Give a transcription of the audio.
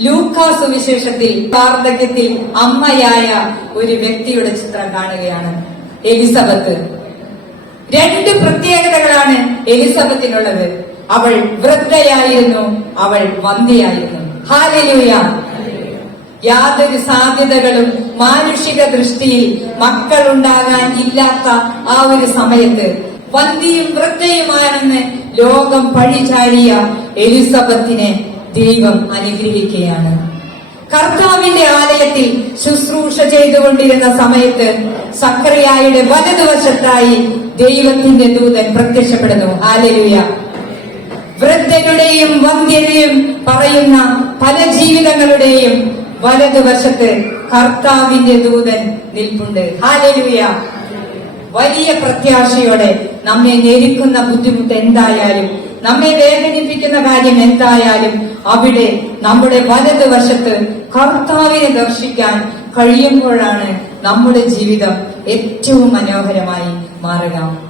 ലൂക്കാ സുവിശേഷത്തിൽ വാർദ്ധക്യത്തിൽ അമ്മയായ ഒരു വ്യക്തിയുടെ ചിത്രം കാണുകയാണ് എലിസബത്ത്. രണ്ട് പ്രത്യേകതകളാണ് എലിസബത്തിനുള്ളത്. അവൾ വൃദ്ധയായിരുന്നു അവൾ വന്ധ്യയായിരുന്നു ഹാലലൂയ. യാതൊരു സാധ്യതകളും മാനുഷിക ദൃഷ്ടിയിൽ മക്കൾ ഉണ്ടാകാൻ ഇല്ലാത്ത ആ ഒരു സമയത്ത് വന്ധിയും വൃദ്ധയുമാണെന്ന് ലോകം പഴിചാരിയ എലിസബത്തിനെ ദൈവം അനുഗ്രഹിക്കുകയാണ് കർത്താവിന്റെ ആലയത്തിൽ ശുശ്രൂഷ ചെയ്തുകൊണ്ടിരുന്ന സമയത്ത് സക്കറിയായുടെ വലതുവശത്തായി ദൈവത്തിന്റെ ദൂതൻ പ്രത്യക്ഷപ്പെടുന്നു. ആലലുയ വൃദ്ധരുടെയും വന്ധ്യരെയും പറയുന്ന പല ജീവിതങ്ങളുടെയും വലതുവശത്ത് കർത്താവിന്റെ ദൂതൻ നിൽപ്പുണ്ട്. ഹാലലുയ വലിയ പ്രത്യാശയോടെ നമ്മെ ഞെരുക്കുന്ന ബുദ്ധിമുട്ട് എന്തായാലും നമ്മെ വേദനിപ്പിക്കുന്ന കാര്യം എന്തായാലും അവിടെ നമ്മുടെ വലത് വശത്ത് കർത്താവിനെ ദർശിക്കാൻ കഴിയുമ്പോഴാണ് നമ്മുടെ ജീവിതം ഏറ്റവും മനോഹരമായി മാറുക.